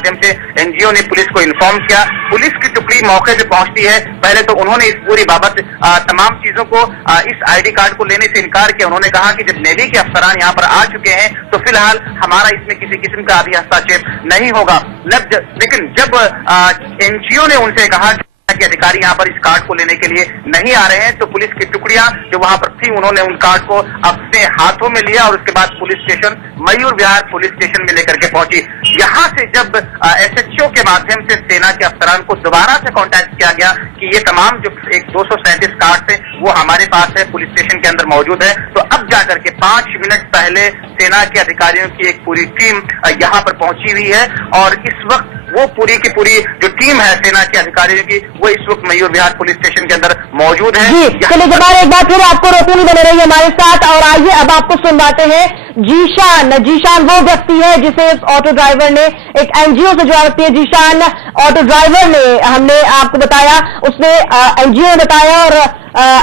माध्यम से एनजीओ ने पुलिस को इन्फॉर्म किया। पुलिस की टुकड़ी मौके पे पहुंचती है। पहले तो उन्होंने इस पूरी बाबत तमाम चीजों को इस आईडी कार्ड को लेने से इनकार किया। उन्होंने कहा कि जब नेवी के अफसरान यहाँ पर आ चुके हैं तो फिलहाल हमारा इसमें किसी किस्म का अभी हस्तक्षेप नहीं होगा। लेकिन जब एनजीओ ने उनसे कहा कि अधिकारी यहाँ पर इस कार्ड को लेने के लिए नहीं आ रहे हैं तो पुलिस की टुकड़ियां जो वहां पर थी उन्होंने उन कार्ड को अपने हाथों में लिया और उसके बाद police station Mayur Vihar police station में लेकर के पहुंची। यहाँ से जब एसएचओ के माध्यम से सेना के अफसरान को दोबारा से कांटेक्ट किया गया कि ये तमाम जो एक 237 कार्ड थे वो हमारे पास है, पुलिस स्टेशन के अंदर मौजूद है, तो अब जाकर के 5 मिनट पहले सेना के अधिकारियों की एक पूरी टीम यहाँ पर पहुंची हुई है और इस वक्त वो पूरी की पूरी जो टीम है सेना के अधिकारियों की वो इस वक्त मयूर विहार पुलिस स्टेशन के अंदर मौजूद है। चलिए जबार एक बार फिर आपको रोकनी बने रही है हमारे साथ और आइए अब आपको सुनवाते हैं जीशान वो व्यक्ति है जिसे इस ऑटो ड्राइवर ने एक एनजीओ से जुड़ा व्यक्ति है। जीशान ऑटो ड्राइवर ने हमने आपको बताया, उसने एनजीओ ने बताया और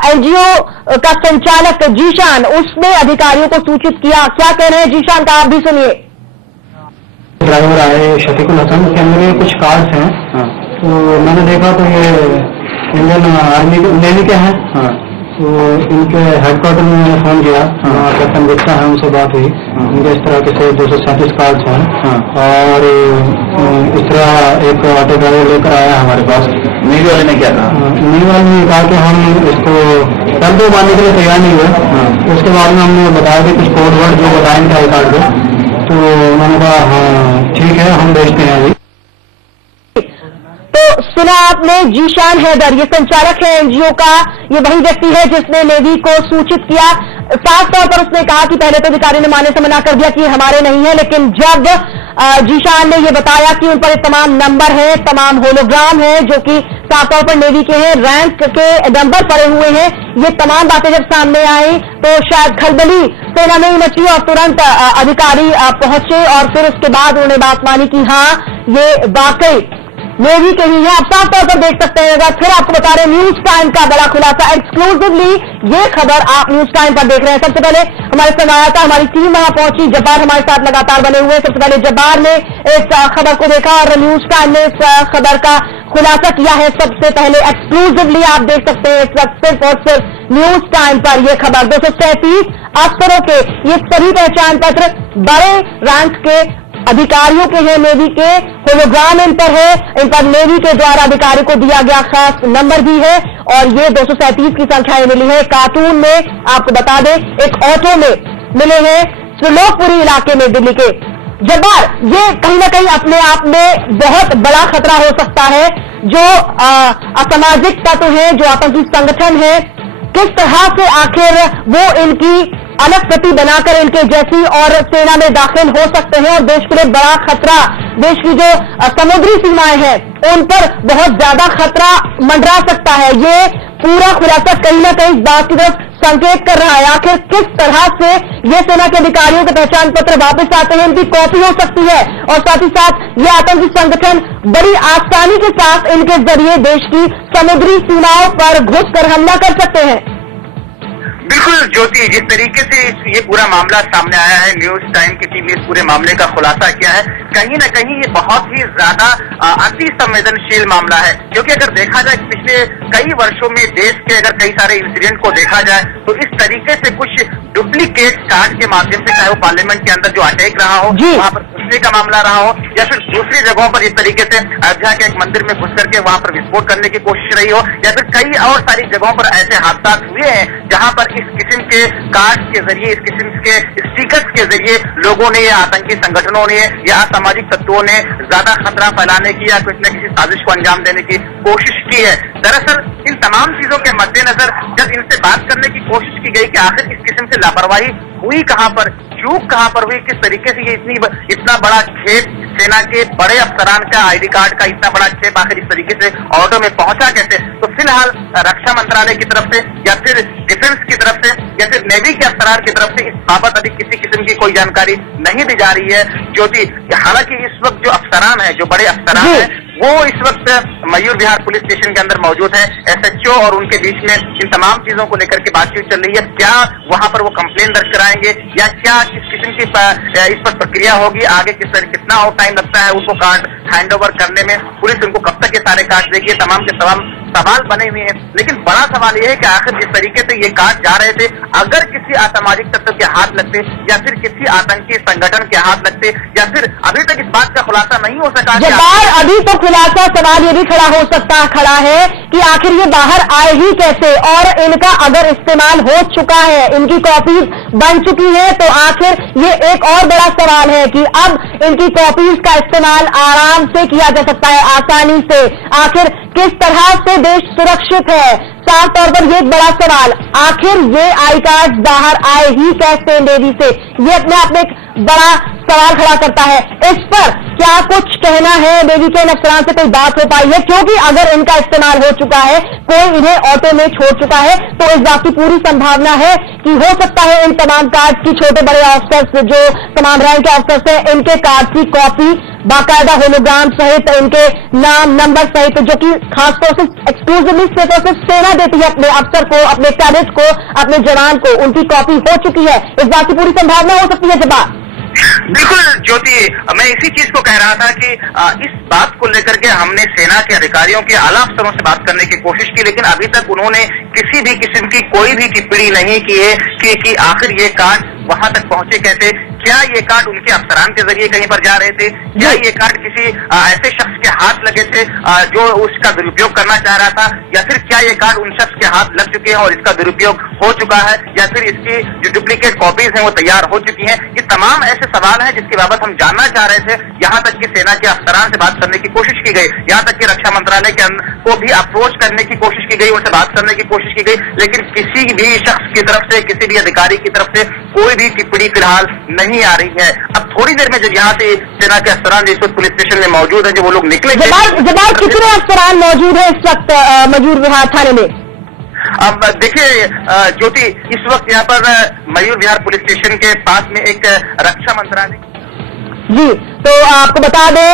एनजीओ का संचालक जीशान उसने अधिकारियों को सूचित किया। क्या कह रहे हैं जीशान का आप भी सुनिए। ड्राइवर आए शफीकुल हसन के अंदर ये कुछ कार्ड्स हैं तो मैंने देखा तो ये इंडियन आर्मी नेवी के हैं। तो इनके हेडक्वार्टर में मैंने फोन किया, कैप्टन गुप्ता है उनसे बात हुई। इनके इस तरह के 237 कार्ड्स हैं और इस तरह एक ऑटो ड्राइवर लेकर आया हमारे पास। नेवी वाले ने क्या कहा? नेवी वाले ने कहा कि हम इसको कर दो मानने के लिए तैयार नहीं हुए। उसके बाद में हमने बताया कि कुछ कोड वर्ड जो बताया इनके आई कार्ड को, तो उन्होंने कहा हाँ ठीक है हम भेजते हैं अभी। तो सुना आपने जीशान हैदर, ये संचालक है एनजीओ का, ये वही व्यक्ति है जिसने नेवी को सूचित किया। साफ तौर पर उसने कहा कि पहले तो अधिकारी ने मानने से मना कर दिया कि हमारे नहीं है, लेकिन जब जीशान ने ये बताया कि उन पर तमाम नंबर है, तमाम होलोग्राम है जो कि साफ तौर पर नेवी के हैं, रैंक के नंबर पड़े हुए हैं, ये तमाम बातें जब सामने आई तो शायद खलबली सेना में ही मची और तुरंत अधिकारी पहुंचे और फिर उसके बाद उन्होंने बात मानी कि हाँ ये वाकई नेवी के ही है। आप साफ तौर पर देख सकते हैं, अगर फिर आपको बता रहे न्यूज टाइम का बड़ा खुलासा, एक्सक्लूसिवली ये खबर आप न्यूज टाइम पर देख रहे हैं। सबसे पहले हमारे संवाददाता हमारी टीम वहां पहुंची, जब्बार हमारे साथ लगातार बने हुए हैं। सबसे पहले जब्बार ने इस खबर को देखा और न्यूज टाइम ने इस खबर का खुलासा किया है। सबसे पहले एक्सक्लूसिवली आप देख सकते हैं इस वक्त सिर्फ और सिर्फ न्यूज टाइम पर यह खबर 237 अफसरों के ये सभी पहचान पत्र बड़े रैंक के अधिकारियों के हैं, नेवी के होलोग्राम इन पर है, इन पर नेवी के द्वारा अधिकारी को दिया गया खास नंबर भी है और ये 237 की संख्याएं मिली है। कार्टून में आपको बता दें एक ऑटो में मिले हैं त्रिलोकपुरी इलाके में दिल्ली के। जब्बार, ये कहीं ना कहीं अपने आप में बहुत बड़ा खतरा हो सकता है। जो असामाजिक तत्व है, जो आतंकी संगठन है, किस तरह से आखिर वो इनकी अलग प्रति बनाकर इनके जैसी और सेना में दाखिल हो सकते हैं और देश के लिए बड़ा खतरा, देश की जो समुद्री सीमाएं हैं उन पर बहुत ज्यादा खतरा मंडरा सकता है। ये पूरा खुलासा कहीं ना कहीं बात की तरफ संकेत कर रहा है। आखिर किस तरह से ये सेना के अधिकारियों के पहचान पत्र वापस आते हैं, इनकी कॉपी हो सकती है और साथ ही साथ ये आतंकी संगठन बड़ी आसानी के साथ इनके जरिए देश की समुद्री सीमाओं पर घुसकर हमला कर सकते हैं। बिल्कुल ज्योति, जिस तरीके से ये पूरा मामला सामने आया है, न्यूज टाइम की टीम ने इस पूरे मामले का खुलासा किया है, कहीं ना कहीं ये बहुत ही ज्यादा अति संवेदनशील मामला है। क्योंकि अगर देखा जाए पिछले कई वर्षों में देश के अगर कई सारे इंसिडेंट को देखा जाए तो इस तरीके से कुछ डुप्लीकेट कार्ड के माध्यम से, चाहे वो पार्लियामेंट के अंदर जो अटैक रहा हो, वहां पर घुसने का मामला रहा हो, या फिर दूसरी जगहों पर इस तरीके से अयोध्या के एक मंदिर में घुस करके वहां पर विस्फोट करने की कोशिश रही हो, या फिर कई और सारी जगहों पर ऐसे हादसा हुए हैं जहां पर इस किस्म के कार्ड के जरिए, इस किस्म के स्टिकर्स के जरिए लोगों ने, या आतंकी संगठनों ने या असामाजिक तत्वों ने ज्यादा खतरा फैलाने की या किसी न किसी साजिश को अंजाम देने की कोशिश की है। दरअसल इन तमाम चीजों के मद्देनजर जब इनसे बात करने की कोशिश की गई कि आखिर इस किस्म से लापरवाही हुई कहां पर, चूक कहां पर हुई, किस तरीके से ये इतना बड़ा खेप, सेना के बड़े अफसरान का आईडी कार्ड का इतना बड़ा खेप आखिर इस तरीके से ऑटो में पहुंचा कैसे, तो फिलहाल रक्षा मंत्रालय की तरफ से या फिर डिफेंस की तरफ से या फिर नेवी के अफसरान की तरफ से इस बाबत अभी किसी किस्म की कोई जानकारी नहीं दी जा रही है। ज्योति, हालांकि इस वक्त जो अफसरान है, जो बड़े अफसरान है, वो इस वक्त मयूर विहार पुलिस स्टेशन के अंदर मौजूद है। SHO और उनके बीच में इन तमाम चीजों को लेकर के बातचीत चल रही है। क्या वहां पर वो कंप्लेन दर्ज कराएंगे या क्या किस किस्म की इस पर प्रक्रिया होगी, आगे कितना और टाइम लगता है उनको कार्ड हैंड ओवर करने में, पुलिस उनको कब तक ये सारे कार्ड देगी, तमाम के तमाम सवाल बने हुए हैं। लेकिन बड़ा सवाल यह है कि आखिर जिस तरीके से ये कार्ड जा रहे थे, अगर किसी असामाजिक तत्व के हाथ लगते या फिर किसी आतंकी संगठन के हाथ लगते, या फिर अभी तक इस बात का खुलासा नहीं हो सका। अभी तो खुलासा सवाल ये भी खड़ा है कि आखिर ये बाहर आए ही कैसे, और इनका अगर इस्तेमाल हो चुका है, इनकी कॉपीज बन चुकी है, तो आखिर ये एक और बड़ा सवाल है कि अब इनकी कॉपीज का इस्तेमाल आराम से किया जा सकता है, आसानी से। आखिर किस तरह से देश सुरक्षित है, साफ तौर पर ये एक बड़ा सवाल। आखिर ये आई कार्ड बाहर आए ही कैसे नेवी से, ये अपने आप में एक बड़ा सवाल खड़ा करता है। इस पर क्या कुछ कहना है नेवी के अफसरान से, कोई बात हो पाई है? क्योंकि अगर इनका इस्तेमाल हो चुका है, कोई इन्हें ऑटो में छोड़ चुका है, तो इस बात की पूरी संभावना है कि हो सकता है इन तमाम कार्ड की छोटे बड़े ऑफिसर्स, जो तमाम रैंक के ऑफिसर्स हैं, इनके कार्ड की कॉपी बाकायदा होलोग्राम सहित, इनके नाम नंबर सहित, जो कि खासतौर से एक्सक्लूसिवली सिर्फ सेना देती है अपने अफसर को, अपने कैडेट को, अपने जवान को, उनकी कॉपी हो चुकी है। इस बात की पूरी संभावना हो सकती है जवाब। बिल्कुल ज्योति, मैं इसी चीज को कह रहा था कि इस बात को लेकर के हमने सेना के अधिकारियों के आला अफसरों से बात करने की कोशिश की, लेकिन अभी तक उन्होंने किसी भी किस्म की कोई भी टिप्पणी नहीं की है कि आखिर ये कार्ड वहां तक पहुंचे कैसे, क्या ये कार्ड उनके अफसरान के जरिए कहीं पर जा रहे थे, क्या ये कार्ड किसी ऐसे शख्स के हाथ लगे थे जो उसका दुरुपयोग करना चाह रहा था, या फिर क्या ये कार्ड उन शख्स के हाथ लग चुके हैं और इसका दुरुपयोग हो चुका है, या फिर इसकी जो डुप्लीकेट कॉपीज हैं वो तैयार हो चुकी हैं। ये तमाम ऐसे सवाल हैं जिसकी बाबत हम जानना चाह रहे थे। यहाँ तक कि सेना के अफसरान से बात करने की कोशिश की गई, यहाँ तक कि रक्षा मंत्रालय को भी अप्रोच करने की कोशिश की गई, उनसे बात करने की कोशिश की गई, लेकिन किसी भी शख्स की तरफ से, किसी भी अधिकारी की तरफ से कोई भी टिप्पणी फिलहाल नहीं आ रही है। अब थोड़ी देर में जब यहाँ से सेना के अफसरान जो इस वक्त पुलिस स्टेशन में मौजूद है, जो वो लोग निकले, कितने अफसरान मौजूद है इस वक्त मयूर विहार थाने में? अब देखिए ज्योति, इस वक्त यहाँ पर मयूर विहार पुलिस स्टेशन के पास में एक रक्षा मंत्रालय जी, तो आपको बता दें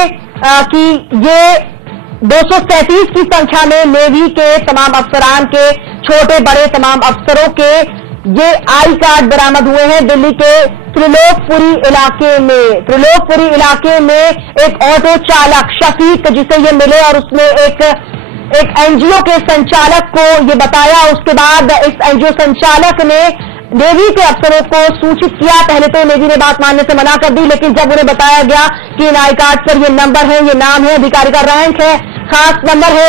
कि ये 237 की संख्या में नेवी के तमाम अफसरान के, छोटे बड़े तमाम अफसरों के ये आई कार्ड बरामद हुए हैं दिल्ली के त्रिलोकपुरी इलाके में एक ऑटो चालक शफीक, जिसे ये मिले और उसने एक एनजीओ के संचालक को ये बताया। उसके बाद इस एनजीओ संचालक ने नेवी के अफसरों को सूचित किया। पहले तो नेवी ने बात मानने से मना कर दी, लेकिन जब उन्हें बताया गया कि इन आई कार्ड पर ये नंबर है, ये नाम है, अधिकारी का रैंक है, खास नंबर है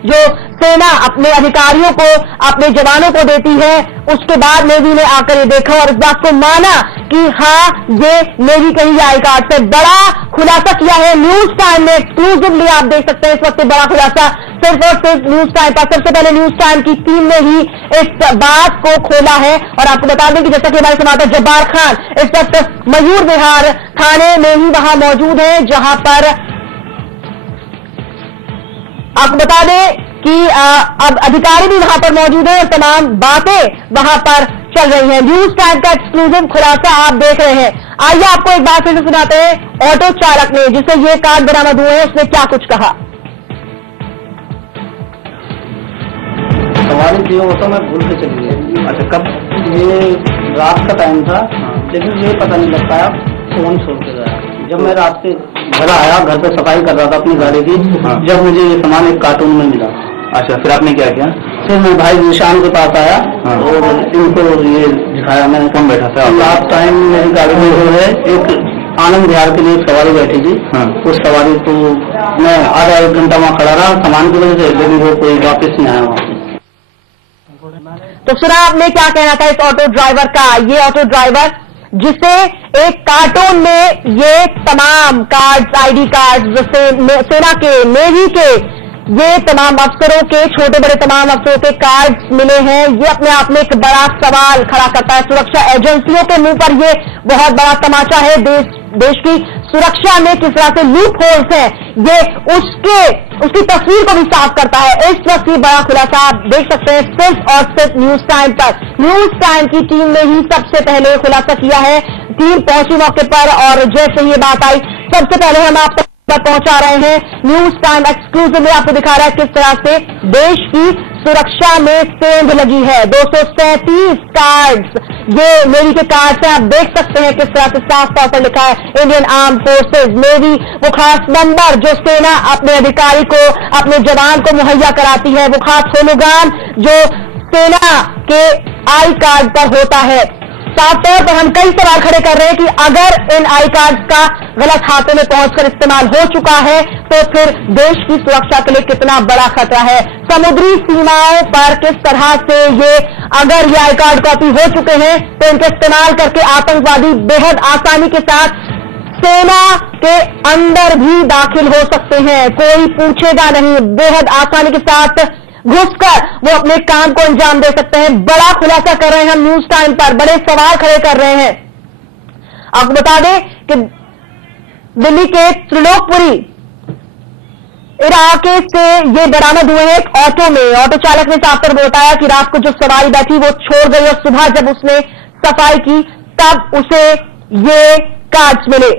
जो सेना अपने अधिकारियों को, अपने जवानों को देती है, उसके बाद नेवी ने आकर ये देखा और इस बात को माना कि हाँ, ये नेवी के ही आई कार्ड से। बड़ा खुलासा किया है न्यूज टाइम में, एक्सक्लूसिवली आप देख सकते हैं इस वक्त बड़ा खुलासा सिर्फ और सिर्फ न्यूज टाइम पर। सबसे पहले न्यूज टाइम की टीम ने ही इस बात को खोला है और आपको बता दें कि जैसा कि हमारे संवाददाता जब्बार खान इस वक्त मयूर विहार थाने में ही वहां मौजूद है, जहां पर आपको बता दें कि अब अधिकारी भी वहां पर मौजूद है और तमाम बातें वहां पर चल रही हैं। न्यूज टाइम का एक्सक्लूसिव खुलासा आप देख रहे हैं। आइए आपको एक बात फिर से सुनाते हैं। ऑटो चालक ने, जिसे ये कार्ड बरामद हुए हैं, उसने क्या कुछ कहा। सवारी थी वो तो मैं भूल के चली गई। अच्छा, कब? ये रात का टाइम था, लेकिन ये पता नहीं लग पाया, फोन छोड़ के गया। जब मैं रात के घर आया, घर पे सफाई कर रहा था अपनी गाड़ी की, जब मुझे ये सामान एक कार्टून में मिला। अच्छा, फिर आपने क्या किया? फिर मैं भाई निशान के पास आया और इनको ये दिखाया। मैंने कम बैठा था लास्ट टाइम मेरी गाड़ी में जो है एक आनंद विहार के लिए एक सवारी बैठी थी। उस सवारी को मैं आधा एक घंटा वहाँ खड़ा रहा सामान की वजह से, लेकिन वो कोई वापस नहीं आया वहाँ से। तो सुना आपने क्या कहना था इस ऑटो ड्राइवर का। ये ऑटो ड्राइवर जिसे एक कार्टून में ये तमाम कार्ड्स, आईडी कार्ड्स, सेना के, नेवी के, ये तमाम अफसरों के, छोटे बड़े तमाम अफसरों के कार्ड्स मिले हैं। ये अपने आप में एक बड़ा सवाल खड़ा करता है। सुरक्षा एजेंसियों के मुंह पर ये बहुत बड़ा तमाचा है। देश की सुरक्षा में किस तरह से लूप होल्स हैं, ये उसकी तस्वीर को भी साफ करता है। इस वक्त ये बड़ा खुलासा आप देख सकते हैं सिर्फ और सिर्फ न्यूज टाइम पर। न्यूज टाइम की टीम ने ही सबसे पहले खुलासा किया है। टीम पहुंची मौके पर और जैसे ये बात आई, सबसे पहले हम आप पहुंचा रहे हैं। न्यूज टाइम एक्सक्लूसिव में आपको दिखा रहा है किस तरह से देश की सुरक्षा में सेंध लगी है। 237 कार्ड्स, ये नेवी के कार्ड्स हैं। आप देख सकते हैं किस तरह से साफ तौर पर लिखा है इंडियन आर्म फोर्सेज नेवी। वो खास नंबर जो सेना अपने अधिकारी को, अपने जवान को मुहैया कराती है, वो खास होलोग्राम जो सेना के आई कार्ड पर होता है। साफ तौर पर हम कई सवाल खड़े कर रहे हैं कि अगर इन आई कार्ड्स का गलत हाथों में पहुंचकर इस्तेमाल हो चुका है तो फिर देश की सुरक्षा के लिए कितना बड़ा खतरा है। समुद्री सीमाओं पर किस तरह से अगर ये आई कार्ड कॉपी हो चुके हैं तो इनके इस्तेमाल करके आतंकवादी बेहद आसानी के साथ सेना के अंदर भी दाखिल हो सकते हैं। कोई पूछेगा नहीं, बेहद आसानी के साथ घुसकर वो अपने काम को अंजाम दे सकते हैं। बड़ा खुलासा कर रहे हैं हम न्यूज टाइम पर, बड़े सवाल खड़े कर रहे हैं। आपको बता दें कि दिल्ली के त्रिलोकपुरी इलाके से ये बरामद हुए हैं एक ऑटो में। ऑटो चालक ने साफ तौर पर बताया कि रात को जो सवारी बैठी वो छोड़ गई और सुबह जब उसने सफाई की तब उसे ये कार्ड्स मिले।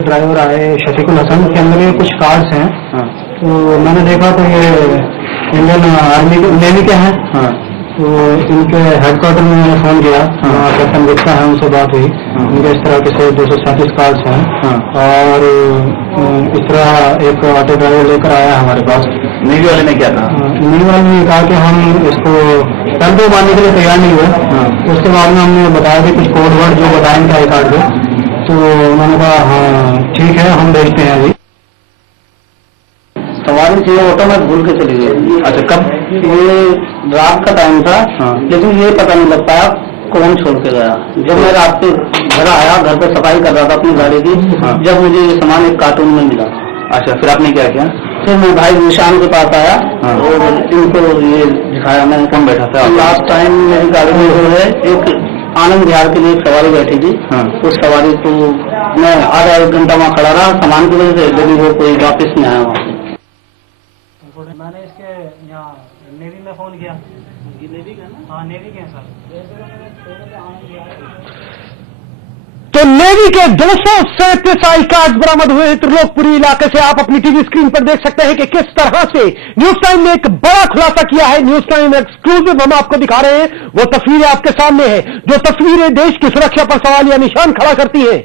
ड्राइवर आए शफीकुल हसन के अंदर ये कुछ कार्ड्स हैं। तो मैंने देखा तो ये इंडियन आर्मी नेवी के हैं। तो इनके हेडक्वार्टर में मैंने फोन किया, कैप्टन गुप्ता है, उनसे बात हुई। उनके इस तरह के 237 कार्ड्स हैं और इस तरह एक ऑटो ड्राइवर लेकर आया हमारे पास। नेवी वाले ने क्या कहा? नेवी वाले ने कहा कि हम इसको पहले तो मानने के लिए तैयार नहीं हुए। उसके बाद में हमने बताया कि कुछ कोड वर्ड जो बताएंगे आई कार्ड को, तो उन्होंने कहा हाँ ठीक है हम भेजते हैं अभी। सवारी थी ऑटो में भूल के चली गई। अच्छा, कब? ये रात का टाइम था। लेकिन ये पता नहीं लग पाया कौन छोड़ के गया। जब मैं रात को घर आया, घर पे सफाई कर रहा था अपनी गाड़ी की, जब मुझे ये सामान एक कार्टून में मिला। अच्छा, फिर आपने क्या किया? फिर मैं भाई निशान के पास आया और इनको ये दिखाया। मैंने कम बैठा था? लास्ट टाइम मेरी गाड़ी में जो है एक आनंद विहार के लिए एक सवारी बैठी थी। उस सवारी को मैं आधा एक घंटा वहाँ खड़ा रहा सामान की वजह से, लेकिन वो कोई वापस नहीं आया वहाँ से। मैंने इसके यहाँ नेवी में फोन किया। नेवी का ना? हाँ नेवी के हैं सर। तो नेवी के 237 आई कार्ड बरामद हुए हैं त्रिलोकपुरी इलाके से। आप अपनी टीवी स्क्रीन पर देख सकते हैं कि किस तरह से न्यूज टाइम ने एक बड़ा खुलासा किया है। न्यूज टाइम एक्सक्लूसिव हम आपको दिखा रहे हैं, वो तस्वीरें आपके सामने हैं जो तस्वीरें देश की सुरक्षा पर सवालिया निशान खड़ा करती हैं।